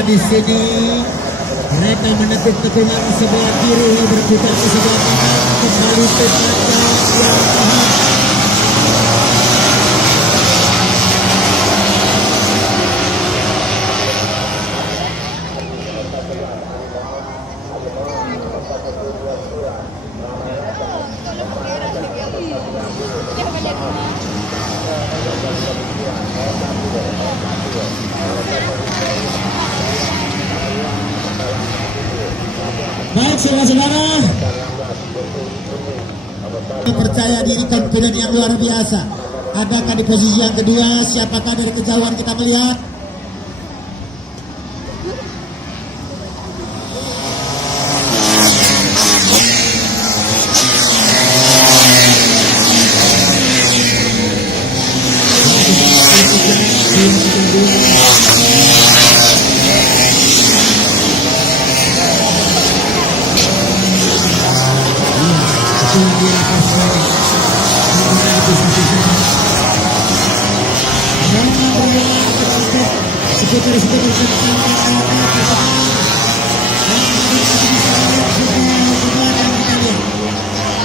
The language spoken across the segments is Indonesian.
lihat di sini mereka menekuk tekungan sebelah kiri berputar ke sebelah kanan kembali ke kandang yang tahan. Baik saudara-saudara, percaya diri confident yang luar biasa. Adakah di posisi yang kedua? Siapakah dari kejauhan kita melihat?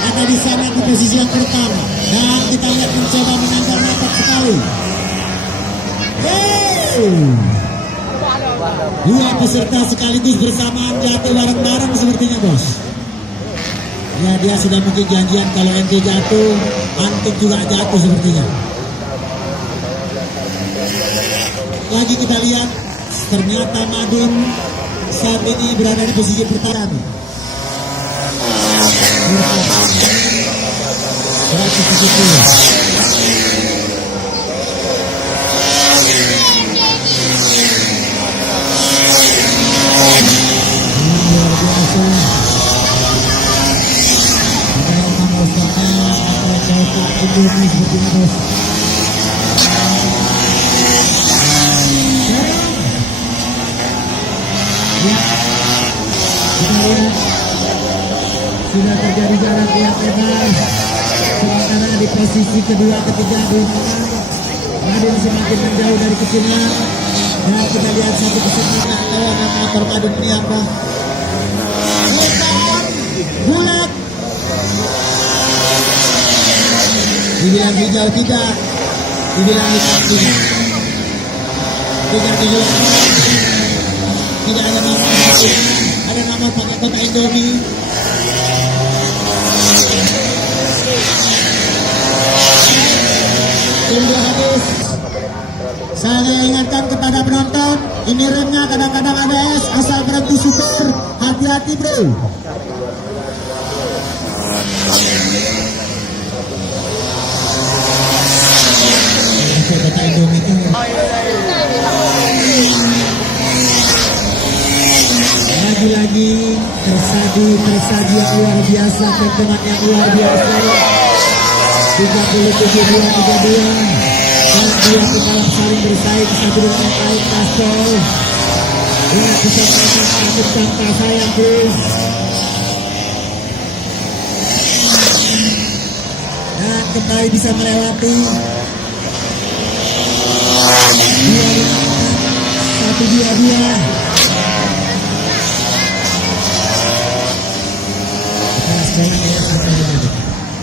Ada di sana di posisi yang pertama dan kita lihat mencoba menangkap rapat sekali. Dua peserta sekaligus bersamaan jatuh bareng-bareng sepertinya bos. Ya dia sudah mungkin janjian kalau ente jatuh, antum juga jatuh sepertinya. Lagi kita lihat ternyata Madun saat ini berada di posisi pertahanan. 170. Sudah terjadi jarak yang lebar, sementara di posisi kedua ketiga Madun semakin menjauh dari kecilnya, dan kita lihat satu persatu tak tahu nama motor Madun ini apa. Bulat dibilang hijau tidak, dibilang hitam tidak, tidak ada nama, ada nama pakai kota Indomie. Tunggu habis. Saya ingatkan kepada penonton, ini remnya kadang-kadang ada es, asal berhenti super, hati-hati bro. Lagi-lagi tersaji yang luar biasa, tontonan yang luar biasa. 37-32 dan dua pembalap saling bersaing satu dengan yang lain. Castro dia bisa menekan tanpa sayang bro, dan kembali bisa melewati 1-2-2.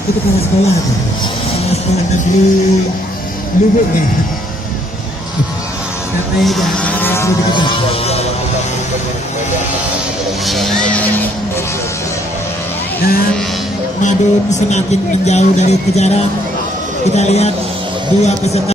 Itu kepala sekolah tuh, kepala sekolah negeri Lubuk ya. Katanya jangan perlu dikejar. Dan Madun semakin menjauh dari kejaran. Kita lihat dua peserta